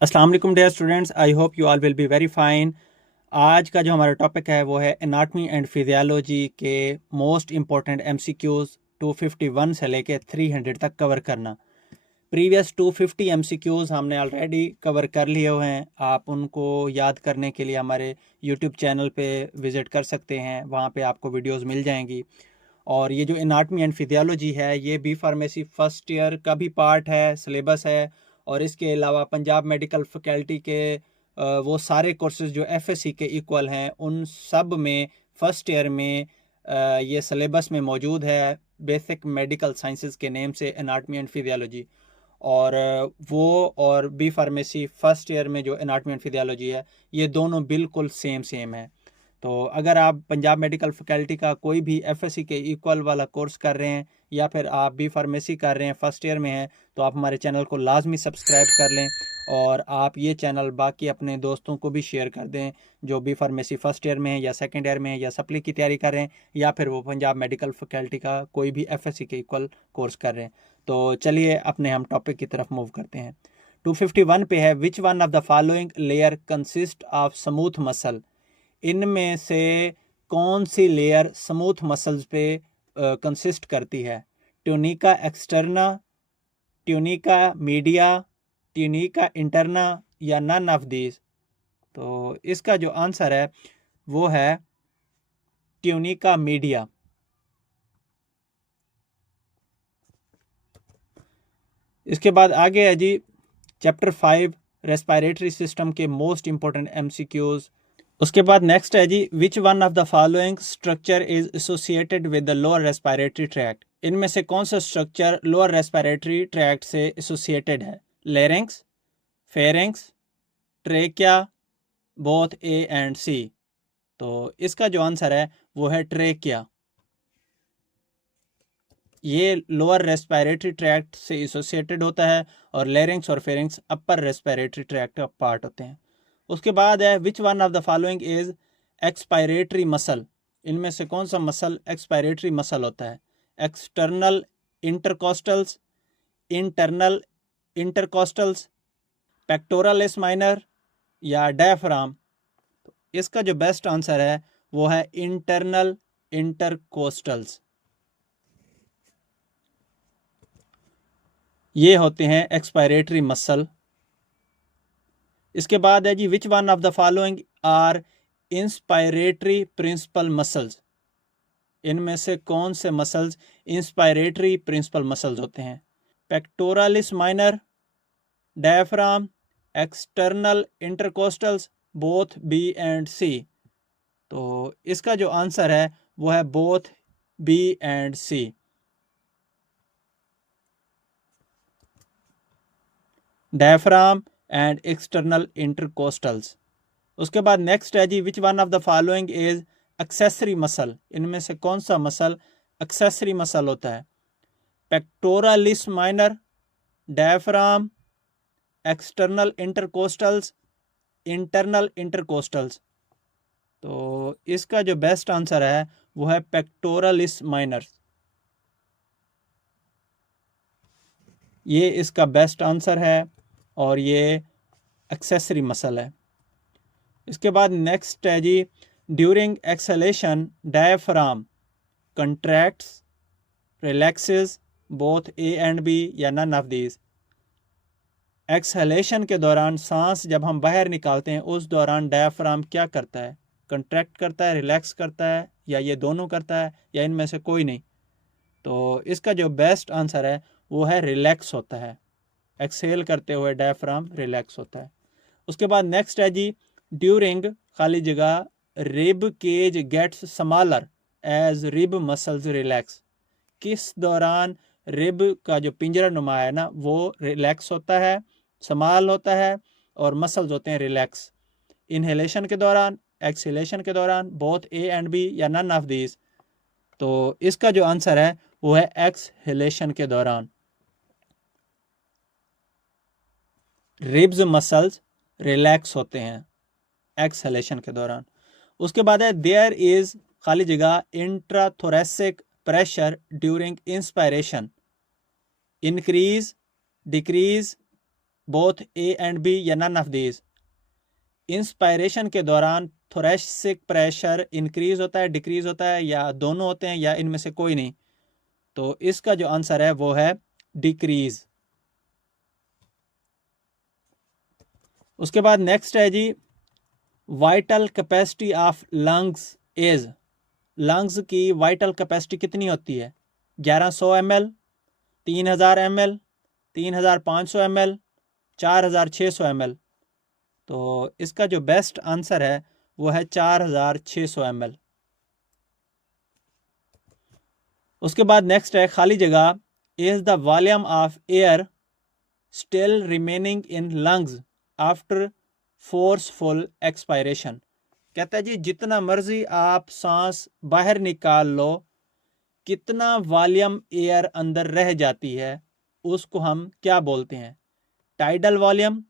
अस्सलाम वालेकुम dear students, I hope you all will be very fine. आज का जो हमारा टॉपिक है वो है एनाटमी एंड फिजियोलॉजी के मोस्ट इम्पॉर्टेंट एमसीक्यूज़ 251 से लेके 300 तक कवर करना। प्रीवियस 250 एमसीक्यूज़ हमने ऑलरेडी कवर कर लिए हुए हैं। आप उनको याद करने के लिए हमारे यूट्यूब चैनल पे विज़िट कर सकते हैं, वहाँ पे आपको वीडियोस मिल जाएंगी। और ये जो एनाटमी एंड फिजियोलॉजी है ये बी फार्मेसी फर्स्ट ईयर का भी पार्ट है, सिलेबस है। और इसके अलावा पंजाब मेडिकल फैकल्टी के वो सारे कोर्सेज जो एफएससी के इक्वल हैं उन सब में फर्स्ट ईयर में ये सिलेबस में मौजूद है। बेसिक मेडिकल साइंसेज के नेम से एनाटमी एंड फिजियोलॉजी। और वो और बी फार्मेसी फर्स्ट ईयर में जो एनाटमी एंड फिजियोलॉजी है ये दोनों बिल्कुल सेम है। तो अगर आप पंजाब मेडिकल फैकल्टी का कोई भी एफएससी के इक्वल वाला कोर्स कर रहे हैं या फिर आप बी फार्मेसी कर रहे हैं, फर्स्ट ईयर में हैं, तो आप हमारे चैनल को लाजमी सब्सक्राइब कर लें। और आप ये चैनल बाकी अपने दोस्तों को भी शेयर कर दें जो बी फार्मेसी फर्स्ट ईयर में है या सेकेंड ईयर में है या सप्ली की तैयारी कर रहे हैं या फिर वो पंजाब मेडिकल फैकल्टी का कोई भी एफएससी के इक्वल कोर्स कर रहे हैं। तो चलिए अपने हम टॉपिक की तरफ मूव करते हैं। 251 पे है, विच one of the following layer consist of smooth muscle. इनमें से कौन सी लेयर स्मूथ मसल्स पे कंसिस्ट करती है? Tunica externa, tunica media, tunica interna या नन ऑफ दीज। तो इसका जो आंसर है वो है ट्यूनिका मीडिया। इसके बाद आगे है जी चैप्टर 5 रेस्पिरेटरी सिस्टम के मोस्ट इंपॉर्टेंट एमसीक्यूज। उसके बाद नेक्स्ट है जी, which one of the following structure is associated with the lower respiratory tract. इनमें से कौन सा स्ट्रक्चर लोअर रेस्पिरेटरी ट्रैक्ट से एसोसिएटेड है? Larynx, pharynx, trachea, both A and C. तो इसका जो आंसर है वो है ट्रेकिया। ये लोअर रेस्पिरेटरी ट्रैक्ट से एसोसिएटेड होता है और लेरिंक्स और फेरिंक्स अपर रेस्पिरेटरी ट्रैक्ट का पार्ट होते हैं। उसके बाद है, विच one of the following is expiratory muscle. इनमें से कौन सा मसल एक्सपायरेटरी मसल होता है? External intercostals, internal इंटरकोस्टल्स, pectoralis minor या डायफ्राम। इसका जो बेस्ट आंसर है वो है इंटरनल इंटरकोस्टल्स। ये होते हैं एक्सपायरेटरी मसल। इसके बाद है जी, which one of the following are inspiratory principal muscles. इनमें से कौन से मसल्स इंस्पायरेटरी प्रिंसिपल मसल्स होते हैं? Pectoralis minor, diaphragm, external intercostals, both B and C. तो इसका जो आंसर है वो है both B and C. Diaphragm and external intercostals. उसके बाद नेक्स्ट है जी, which one of the following is accessory muscle. इनमें से कौन सा मसल एक्सेसरी मसल होता है? Pectoralis minor, diaphragm, external intercostals, internal intercostals. तो इसका जो बेस्ट आंसर है वो है पेक्टोरलिस माइनर। ये इसका बेस्ट आंसर है और ये एक्सेसरी मसल है। इसके बाद नेक्स्ट है जी, during exhalation diaphragm contracts, relaxes, both A and B या नन ऑफ दीज। एक्सहेलेशन के दौरान सांस जब हम बाहर निकालते हैं उस दौरान डायफ्राम क्या करता है? कंट्रैक्ट करता है, रिलैक्स करता है या ये दोनों करता है या इनमें से कोई नहीं? तो इसका जो बेस्ट आंसर है वो है रिलैक्स होता है। एक्सहेल करते हुए डायफ्राम रिलैक्स होता है। उसके बाद नेक्स्ट है जी, ड्यूरिंग खाली जगह rib cage gets smaller as rib muscles relax. किस दौरान रिब का जो पिंजरा नुमा है ना वो रिलैक्स होता है, स्मॉल होता है और मसल्स होते हैं रिलैक्स? इनहेलेशन के दौरान, एक्सहेलेशन के दौरान, बोथ ए एंड बी या नन ऑफ दीज। तो इसका जो आंसर है वो है एक्सहेलेशन के दौरान। रिब्स मसल्स रिलैक्स होते हैं एक्सहेलेशन के दौरान। उसके बाद है, देयर इज खाली जगह intrathoracic pressure during inspiration, increase, decrease, both A and B या नन ऑफ दीज। इंस्पायरेशन के दौरान थोरेसिक प्रेशर इंक्रीज होता है, डिक्रीज होता है, या दोनों होते हैं, या इनमें से कोई नहीं। तो इसका जो आंसर है वो है डिक्रीज। उसके बाद नेक्स्ट है जी, vital capacity of lungs is. Lungs की वाइटल कैपेसिटी कितनी होती है? 1100 ml, 3000 ml, 3500 ml, 4600 ml। तो इसका जो बेस्ट आंसर है वो है 4600 ml। उसके बाद नेक्स्ट है खाली जगह, is the volume of air still remaining in lungs after forceful expiration. कहता है जी जितना मर्जी आप सांस बाहर निकाल लो, कितना वॉल्यूम एयर अंदर रह जाती है उसको हम क्या बोलते हैं? Tidal volume,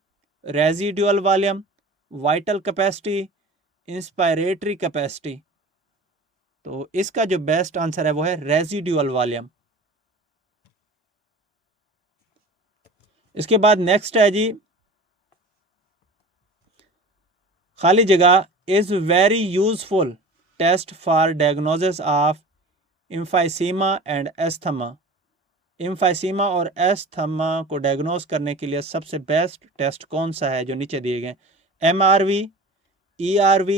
residual volume, vital capacity, inspiratory capacity. तो इसका जो बेस्ट आंसर है वो है रेजिडुअल वॉल्यूम। इसके बाद नेक्स्ट है जी, खाली जगह, is very useful test for diagnosis of emphysema and asthma. Emphysema और एस्थमा को डायग्नोस करने के लिए सबसे बेस्ट टेस्ट कौन सा है जो नीचे दिए गए? MRV, ERV,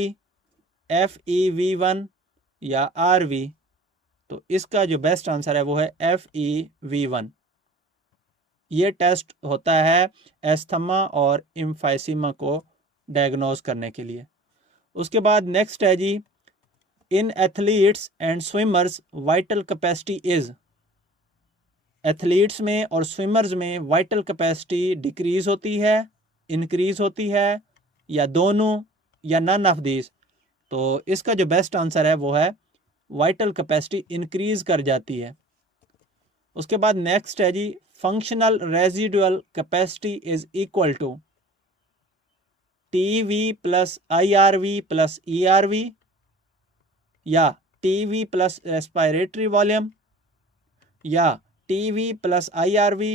FEV1 या RV। तो इसका जो बेस्ट आंसर है वो है FEV1। ये टेस्ट होता है एस्थमा और एम्फाइसीमा को डायग्नोस करने के लिए। उसके बाद नेक्स्ट है जी, in athletes and swimmers vital capacity is. Athletes में और स्विमर्स में वाइटल कैपेसिटी डिक्रीज होती है, इंक्रीज होती है, या दोनों, या नन ऑफ दिस। तो इसका जो बेस्ट आंसर है वो है वाइटल कैपेसिटी इंक्रीज कर जाती है। उसके बाद नेक्स्ट है जी, functional residual capacity is equal to TV plus IRV plus ERV, या TV प्लस रेस्पिरेटरी वॉल्यूम, या TV plus IRV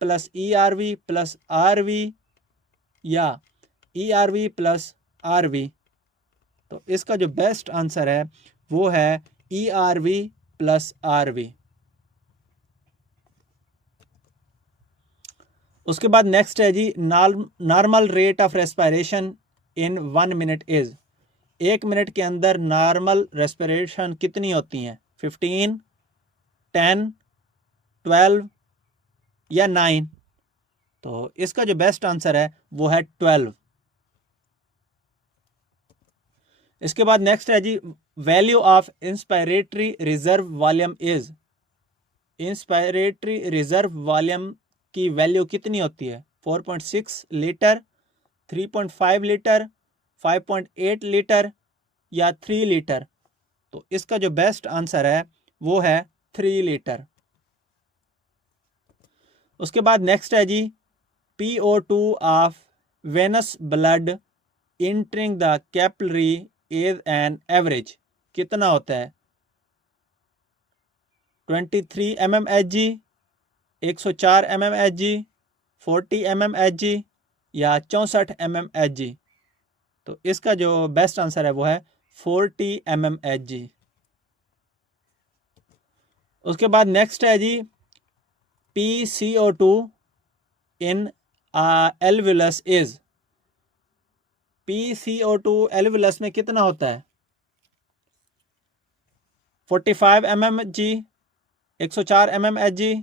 plus ERV plus RV, या ERV प्लस RV। तो इसका जो बेस्ट आंसर है वो है ERV प्लस RV। उसके बाद नेक्स्ट है जी, normal rate of respiration in 1 minute is. 1 minute के अंदर नॉर्मल रेस्पिरेशन कितनी होती हैं? 15, 10, 12 या 9। तो इसका जो बेस्ट आंसर है वो है 12। इसके बाद नेक्स्ट है जी, value of inspiratory reserve volume is. Inspiratory reserve volume की वैल्यू कितनी होती है? 4.6 लीटर, 3.5 लीटर, 5.8 लीटर, या 3 लीटर। तो इसका जो बेस्ट आंसर है वो है 3 लीटर। उसके बाद नेक्स्ट है जी, PO2 of venous blood entering the capillary is an average कितना होता है? 23 mmHg, 104 mmHg, 40 mmHg, या 64 mmHg। तो इसका जो बेस्ट आंसर है वो है 40 mmHg। उसके बाद नेक्स्ट है जी, PCO2 इन एल्वुलस इज। PCO2 एल्वुलस में कितना होता है? 45 mmHg, 104 mmHg,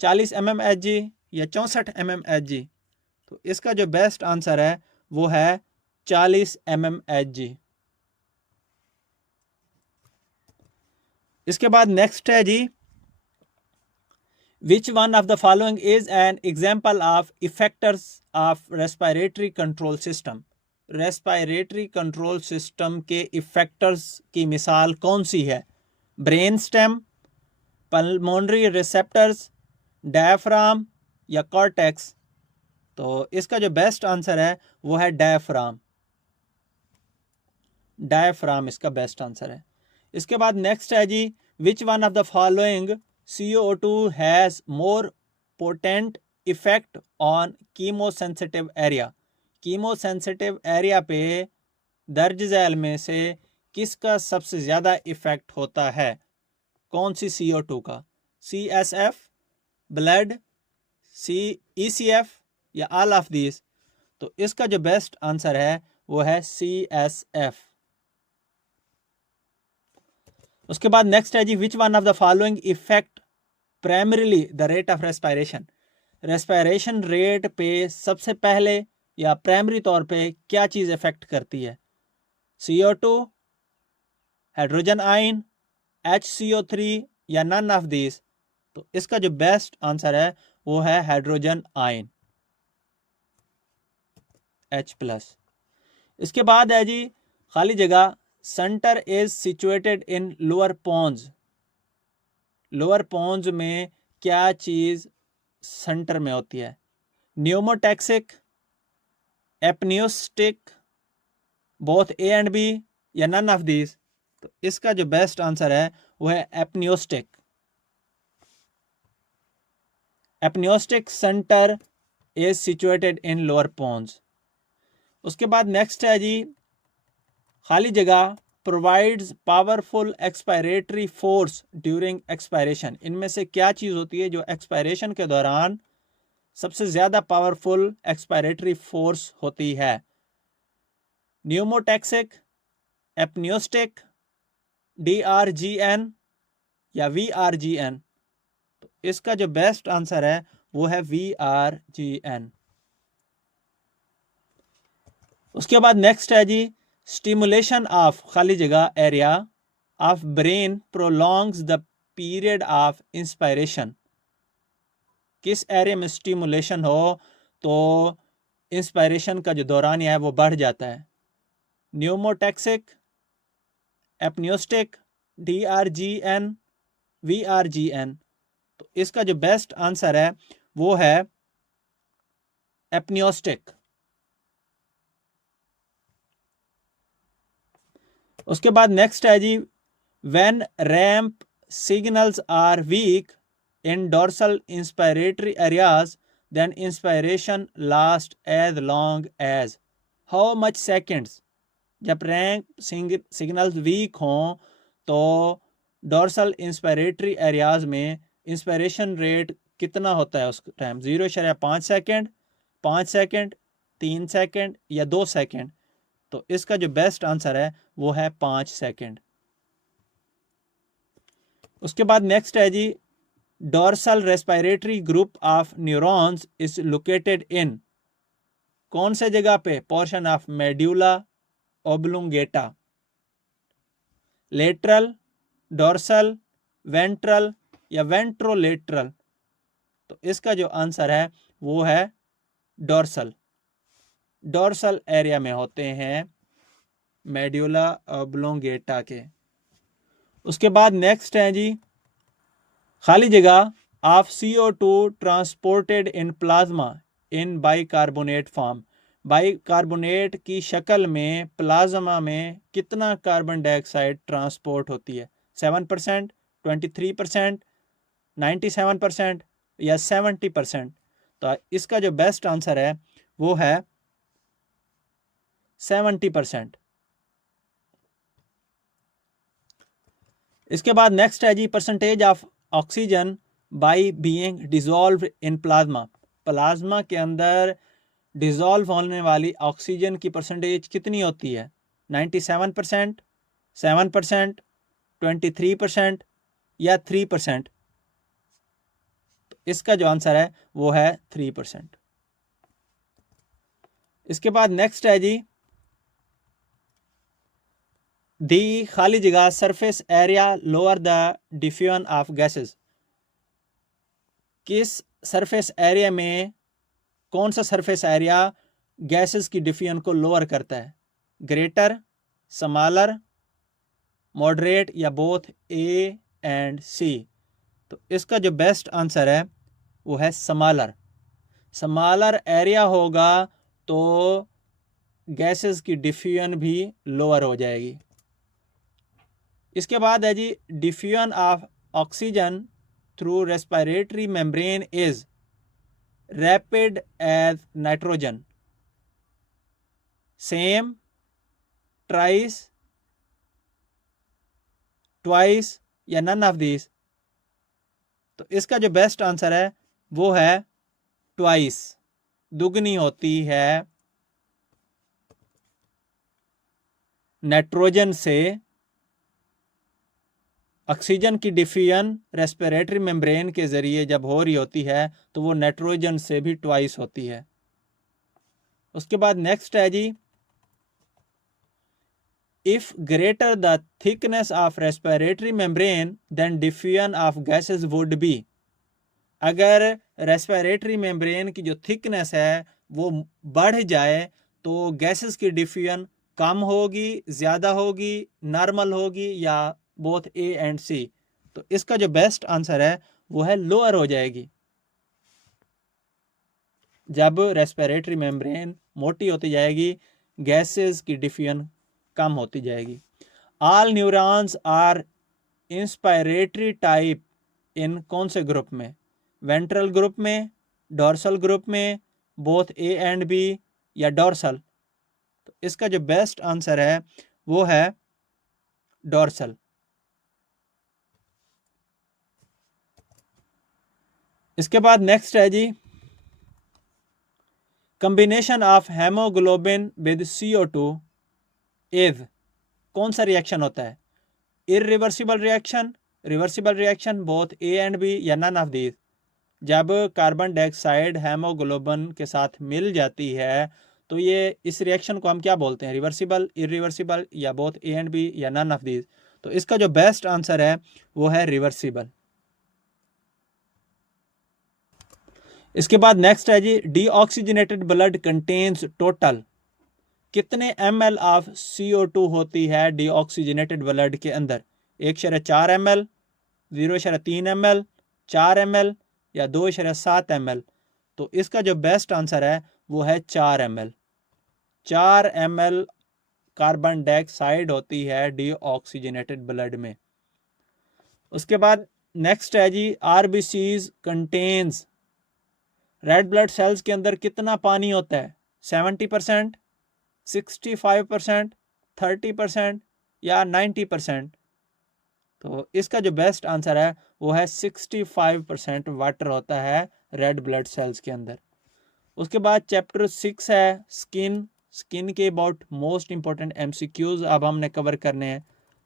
40 mmHg, या 64 mmHg। तो इसका जो बेस्ट आंसर है वो है 40 mmHg। इसके बाद नेक्स्ट है जी, which one of the following is an example of effectors of respiratory control system. Respiratory control system के इफेक्टर्स की मिसाल कौन सी है? Brain stem, pulmonary receptors, diaphragm, या कॉर्टेक्स। तो इसका जो बेस्ट आंसर है वो है डायफ्राम। डायफ्राम इसका बेस्ट आंसर है। इसके बाद नेक्स्ट है जी, which one of the following CO2 has more potent effect on chemosensitive area, chemosensitive area पे दर्ज झैल में से किसका सबसे ज़्यादा इफेक्ट होता है? कौन सी CO2 का? CSF, ब्लड, ECF या ऑल ऑफ दिस? तो इसका जो बेस्ट आंसर है वो है CSF। उसके बाद नेक्स्ट है जी, which one of the following effect primarily the rate of respiration? Respiration rate पे सबसे पहले या प्राइमरी तौर पे क्या चीज़ इफेक्ट करती है? CO2, हाइड्रोजन आयन, HCO3 या नन ऑफ दिस? तो इसका जो बेस्ट आंसर है वो है हाइड्रोजन आयन, H+। इसके बाद है जी खाली जगह, centre is situated in lower pons. Lower pons में क्या चीज सेंटर में होती है? Pneumotaxic, apneustic, both A and B या नन ऑफ दिस? तो इसका जो बेस्ट आंसर है वो है apneustic. Apneustic centre is situated in lower pons. उसके बाद नेक्स्ट है जी खाली जगह, provides powerful expiratory force during expiration. इनमें से क्या चीज़ होती है जो एक्सपायरेशन के दौरान सबसे ज़्यादा पावरफुल एक्सपायरेटरी फोर्स होती है? न्यूमोटैक्सिक, एपन्यूस्टिक, DRGN या VRGN? तो इसका जो बेस्ट आंसर है वो है VRGN। उसके बाद नेक्स्ट है जी, स्टिमुलेशन ऑफ खाली जगह area of brain prolongs the period of inspiration. किस एरिया में स्टिमुलेशन हो तो इंस्पायरेशन का जो दौरानिया है वो बढ़ जाता है? Pneumotaxic, apneustic, DRGN, VRGN? तो इसका जो बेस्ट आंसर है वो है एपन्यूस्टिक। उसके बाद नेक्स्ट है जी, when ramp signals are weak in dorsal inspiratory areas then inspiration last as long as how much seconds? जब रैंप सिग्नल्स वीक हों तो डोर्सल इंस्पायरेटरी एरियाज में इंस्पायरेशन रेट कितना होता है उस टाइम? 0.5 सेकेंड, 5 सेकेंड, 3 सेकेंड या 2 सेकेंड? तो इसका जो बेस्ट आंसर है वो है 5 सेकेंड। उसके बाद नेक्स्ट है जी, dorsal respiratory group of neurons is located in कौन से जगह पे? Portion of medulla oblongata. Lateral, dorsal, ventral या वेंट्रोलेटरल? तो इसका जो आंसर है वो है डोर्सल। डोर्सल एरिया में होते हैं मेड्यूला ओब्लुंगेटा के। उसके बाद नेक्स्ट है जी, खाली जगह of CO2 transported in plasma in bicarbonate form. Bicarbonate की शक्ल में प्लाज्मा में कितना कार्बन डाइऑक्साइड ट्रांसपोर्ट होती है? 7%, 23%, 97% या 70%? तो इसका जो बेस्ट आंसर है वो है 70%। इसके बाद नेक्स्ट है जी, percentage of oxygen by being dissolve in plasma. Plasma के अंदर डिसॉल्व होने वाली ऑक्सीजन की परसेंटेज कितनी होती है? 97%, 7%, 23% या 3%? तो इसका जो आंसर है वो है 3%। इसके बाद नेक्स्ट है जी, दी खाली जगह surface area lower the diffusion of gases. किस सरफेस एरिया में, कौन सा सरफेस एरिया गैसेस की डिफ्यूजन को लोअर करता है? ग्रेटर, स्मॉलर, मॉडरेट या बोथ A एंड C? तो इसका जो बेस्ट आंसर है वो है स्मॉलर। स्मॉलर एरिया होगा तो गैसेस की डिफ्यूजन भी लोअर हो जाएगी। इसके बाद है जी, diffusion of oxygen through respiratory membrane is rapid as nitrogen, same, thrice, twice या नन ऑफ दीज? तो इसका जो बेस्ट आंसर है वो है ट्वाइस, दुगनी होती है नाइट्रोजन से। ऑक्सीजन की डिफ्यूजन रेस्पिरेटरी मेम्ब्रेन के ज़रिए जब हो रही होती है तो वो नाइट्रोजन से भी ट्वाइस होती है। उसके बाद नेक्स्ट है जी, if greater the thickness of respiratory membrane then diffusion of gases would be. अगर रेस्पिरेटरी मेम्ब्रेन की जो थिकनेस है वो बढ़ जाए तो गैसेस की डिफ्यूजन कम होगी, ज़्यादा होगी, नॉर्मल होगी या बोथ ए एंड सी? तो इसका जो बेस्ट आंसर है वो है लोअर हो जाएगी। जब रेस्पिरेटरी मेम्ब्रेन मोटी होती जाएगी गैसेस की डिफ्यूजन कम होती जाएगी। All neurons are inspiratory type in कौन से ग्रुप में? वेंट्रल ग्रुप में, डोर्सल ग्रुप में, बोथ ए एंड बी या डोर्सल? तो इसका जो बेस्ट आंसर है वो है डोर्सल। इसके बाद नेक्स्ट है जी, combination of hemoglobin with CO2 is कौन सा रिएक्शन होता है? Irreversible reaction, reversible reaction, both A and B या नन ऑफ दीज? जब कार्बन डाइऑक्साइड हेमोग्लोबिन के साथ मिल जाती है तो ये इस रिएक्शन को हम क्या बोलते हैं? रिवर्सिबल, इरिवर्सिबल या बोथ ए एंड बी या नन ऑफ दीज? तो इसका जो बेस्ट आंसर है वो है रिवर्सिबल। इसके बाद नेक्स्ट है जी, डीऑक्सीजनेटेड ब्लड कंटेन्स टोटल कितने ml ऑफ CO2 होती है डीऑक्सीजनेटेड ब्लड के अंदर? 1.4 ml, 0.3 ml, 4 ml या 2.7 ml? तो इसका जो बेस्ट आंसर है वो है 4 ml। 4 ml कार्बन डाइऑक्साइड होती है डीऑक्सीजनेटेड ब्लड में। उसके बाद नेक्स्ट है जी, RBCs contains, red blood cells के अंदर कितना पानी होता है? 70%, 65%, 30% या 90%? तो इसका जो बेस्ट आंसर है वो है 65% वाटर होता है रेड ब्लड सेल्स के अंदर। उसके बाद चैप्टर 6 है स्किन। स्किन के अबाउट मोस्ट इंपॉर्टेंट MCQs अब हमने कवर करने हैं।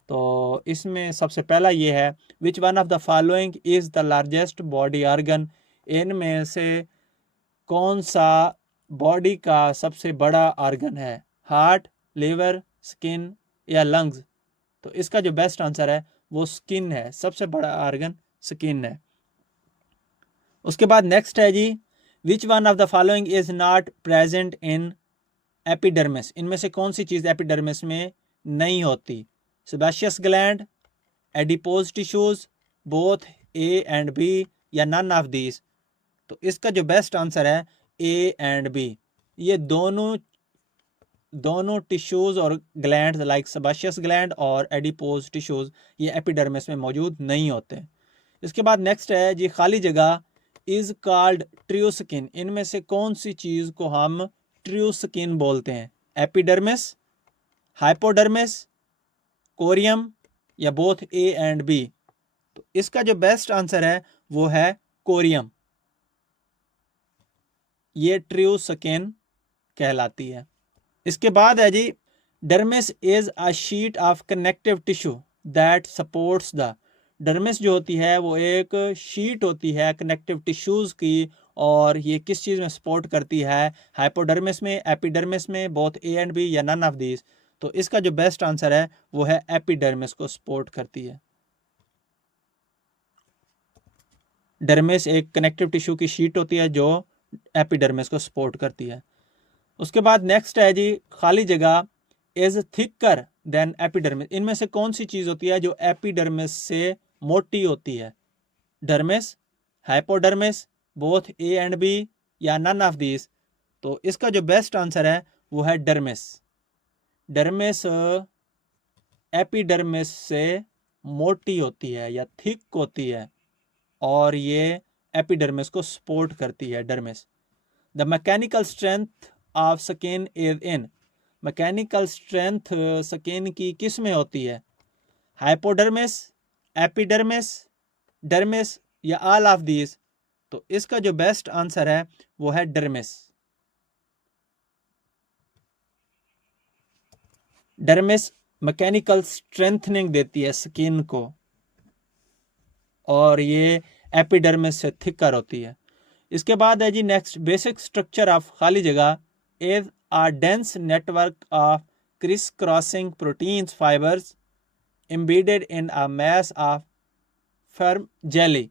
तो इसमें सबसे पहला ये है, विच one of the following is the largest body organ? इनमें से कौन सा बॉडी का सबसे बड़ा ऑर्गन है? हार्ट, लिवर, स्किन या लंग्स? तो इसका जो बेस्ट आंसर है वो स्किन है, सबसे बड़ा ऑर्गन स्किन है। उसके बाद नेक्स्ट है जी, which one of the following is not present in epidermis? इनमें से कौन सी चीज एपिडर्मिस में नहीं होती? Sebaceous gland, adipose tissues, both A and B या नन ऑफ दीज? तो इसका जो बेस्ट आंसर है ए एंड बी। ये दोनों टिश्यूज और ग्लैंड्स लाइक सेबेशियस ग्लैंड और एडिपोज टिश्यूज ये एपिडर्मिस में मौजूद नहीं होते। इसके बाद नेक्स्ट है जी, खाली जगह इज कॉल्ड ट्रू स्किन। इनमें से कौन सी चीज को हम ट्रू स्किन बोलते हैं? एपिडर्मिस, हाइपोडर्मिस, कोरियम या बोथ ए एंड बी? तो इसका जो बेस्ट आंसर है वो है कोरियम। ये ट्रू स्किन कहलाती है। इसके बाद है जी, dermis is a sheet of connective tissue that supports the. Dermis जो होती है वो एक शीट होती है कनेक्टिव टिश्यूज की, और ये किस चीज़ में सपोर्ट करती है? हाइपोडर्मिस में, एपिडर्मिस में, बोथ ए एंड बी या नन ऑफ दीज? तो इसका जो बेस्ट आंसर है वो है एपिडर्मिस को सपोर्ट करती है। डर्मिस एक कनेक्टिव टिश्यू की शीट होती है जो एपिडर्मिस को सपोर्ट करती है। उसके बाद नेक्स्ट है जी, खाली जगह इज थिकर देन एपिडर्मिस। इनमें से कौन सी चीज होती है जो एपिडर्मिस से मोटी होती है? Dermis, hypodermis, both A and B या नन ऑफ दीज? तो इसका जो बेस्ट आंसर है वो है डर्मिस। डर्मिस एपिडर्मिस से मोटी होती है या थिक होती है, और ये एपिडर्मिस को सपोर्ट करती है dermis. The mechanical strength of skin is in, mechanical strength skin की किस में होती है? हाइपोडर्मिस, एपिडर्मिस, डर्मिस या ऑल ऑफ दीज? तो इसका जो बेस्ट आंसर है वो है डर्मिस। डर्मिस मैकेनिकल स्ट्रेंथनिंग देती है स्किन को, और ये एपिडर्मिस से थिकर होती है। इसके बाद है जी नेक्स्ट, बेसिक स्ट्रक्चर ऑफ खाली जगह is a dense network of crisscrossing proteins fibres embedded in a mass of firm jelly.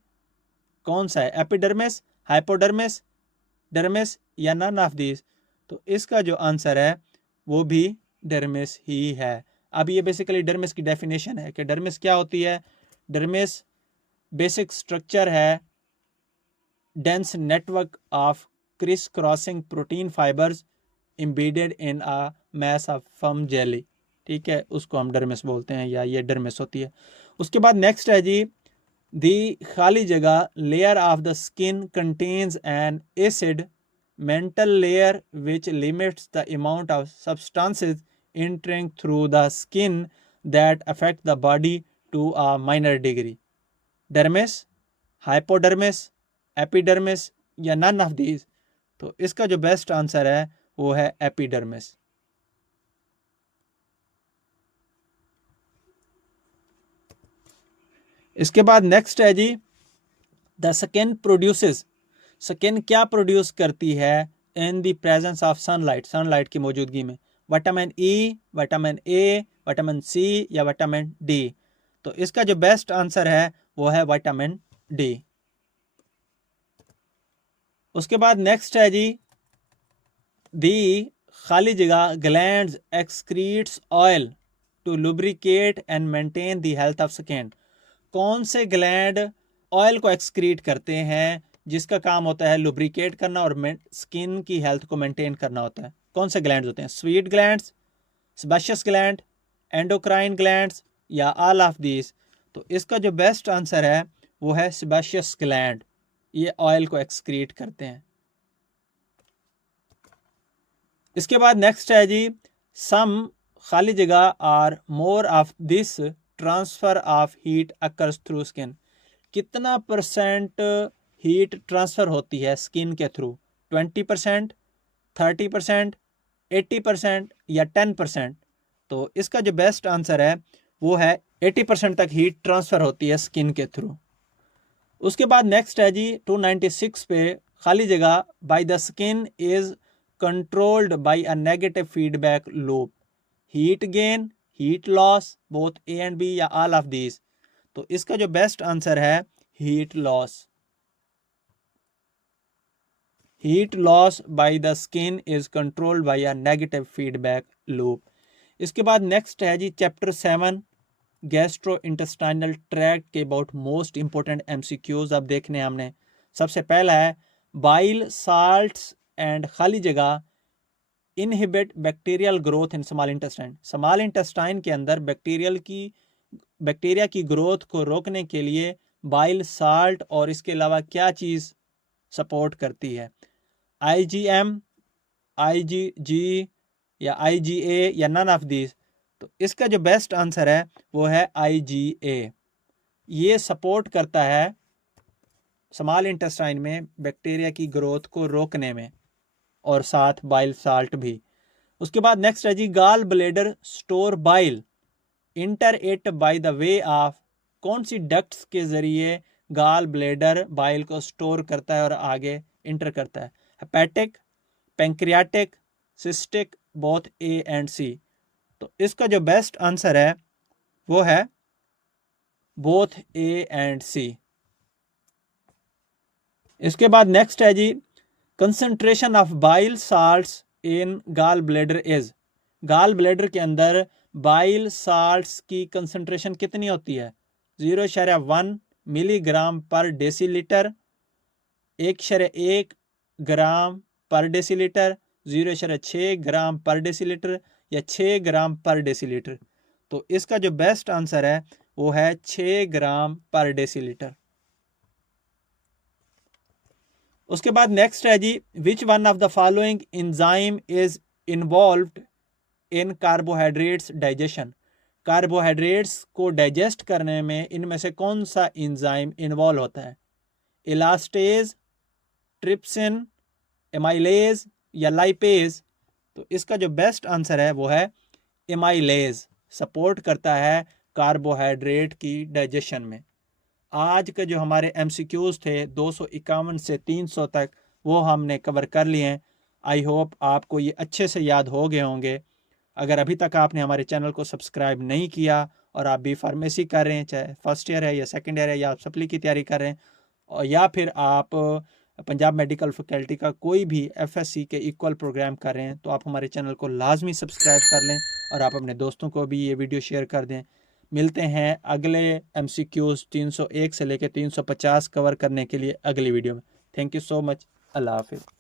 कौन सा है? एपिडर्मिस, हाइपोडर्मिस, डर्मिस या नन ऑफ दीज? तो इसका जो आंसर है वो भी डर्मिस ही है। अब ये बेसिकली डर्मिस की डेफिनेशन है कि डर्मिस क्या होती है। डर्मिस बेसिक स्ट्रक्चर है dense network of crisscrossing protein fibres embedded in a mass of firm jelly. ठीक है, उसको हम डर्मिस बोलते हैं, या ये डर्मिस होती है। उसके बाद नेक्स्ट है जी, दी खाली जगह layer of the skin contains an acid mental layer which limits the amount of substances entering through the skin that affect the body to a minor degree. Dermis, hypodermis, epidermis या none of these? तो इसका जो best answer है वो है epidermis. इसके बाद next है जी, द स्किन प्रोड्यूसेस, स्किन क्या प्रोड्यूस करती है in the presence of sunlight, sunlight की मौजूदगी में? Vitamin E, vitamin A, vitamin C या विटामिन डी? तो इसका जो बेस्ट आंसर है वो है विटामिन डी। उसके बाद नेक्स्ट है जी, दी खाली जगह glands excretes oil to lubricate and maintain the health of skin. कौन से ग्लैंड ऑयल को एक्सक्रीट करते हैं जिसका काम होता है लुब्रिकेट करना और स्किन की हेल्थ को मेंटेन करना होता है? कौन से ग्लैंड्स होते हैं? Sweet glands, sebaceous gland, endocrine glands या ऑल ऑफ दीज? तो इसका जो बेस्ट आंसर है वो है सेबेशियस ग्लैंड, ये ऑयल को एक्सक्रीट करते हैं। इसके बाद नेक्स्ट है जी, सम खाली जगह are more of this transfer of heat occurs through skin. कितना परसेंट हीट ट्रांसफर होती है स्किन के थ्रू? 20%, 30%, 80% या 10%? तो इसका जो बेस्ट आंसर है वो है 80% तक हीट ट्रांसफर होती है स्किन के थ्रू। उसके बाद नेक्स्ट है जी 296 पे, खाली जगह by the skin is controlled by a negative feedback loop, heat gain, heat loss, both A and B या ऑल ऑफ दीज? तो इसका जो बेस्ट आंसर है heat loss. Heat loss by the skin is controlled by a negative feedback loop. इसके बाद next है जी chapter 7 gastrointestinal tract के अबाउट मोस्ट इंपोर्टेंट एमसीक्यूज अब देखने हमने। सबसे पहला है बाइल साल्ट्स एंड खाली जगह inhibit bacterial growth in small intestine. Small intestine के अंदर बैक्टीरिया की ग्रोथ को रोकने के लिए बाइल साल्ट और इसके अलावा क्या चीज़ सपोर्ट करती है? IgM, IgG या IgA या नन ऑफ दीज? तो इसका जो बेस्ट आंसर है वो है IgA। ये सपोर्ट करता है स्मॉल इंटेस्टाइन में बैक्टीरिया की ग्रोथ को रोकने में, और साथ बाइल साल्ट भी। उसके बाद नेक्स्ट है जी gall bladder store bile enter it by the way of, कौन सी डक्ट्स के जरिए गाल ब्लेडर बाइल को स्टोर करता है और आगे इंटर करता है? Hepatic, pancreatic, cystic, both A and C? तो इसका जो बेस्ट आंसर है वो है बोथ ए एंड सी। इसके बाद नेक्स्ट है जी concentration of bile salts in gall bladder is, gall bladder के अंदर बाइल साल्ट्स की कंसंट्रेशन कितनी होती है? 0.1 मिलीग्राम पर डेसीलीटर, 1.1 ग्राम पर डेसीलीटर, 0.6 ग्राम पर डेसीलीटर या 6 ग्राम पर डेसीलीटर? तो इसका जो बेस्ट आंसर है वो है 6 ग्राम पर डेसीलीटर। उसके बाद नेक्स्ट है जी, which one of the following enzyme is involved in carbohydrates digestion. Carbohydrates को डाइजेस्ट करने में इनमें से कौन सा एंजाइम इन्वॉल्व होता है? इलास्टेज, ट्रिप्सिन, एमाइलेज या लाइपेज? तो इसका जो बेस्ट आंसर है वो है एमाइलेज, सपोर्ट करता है कार्बोहाइड्रेट की डाइजेशन में। आज के जो हमारे एमसीक्यूज थे 251 से 300 तक, वो हमने कवर कर लिए हैं। आई होप आपको ये अच्छे से याद हो गए होंगे। अगर अभी तक आपने हमारे चैनल को सब्सक्राइब नहीं किया और आप बी फार्मेसी कर रहे हैं, चाहे फर्स्ट ईयर है या सेकंड ईयर है, या आप सप्ली की तैयारी कर रहे हैं, और या फिर आप पंजाब मेडिकल फैकल्टी का कोई भी एफएससी के इक्वल प्रोग्राम कर रहे हैं, तो आप हमारे चैनल को लाजमी सब्सक्राइब कर लें और आप अपने दोस्तों को भी ये वीडियो शेयर कर दें। मिलते हैं अगले एमसीक्यूज 301 से लेकर 350 कवर करने के लिए अगली वीडियो में। Thank you so much. अल्लाह हाफिज़।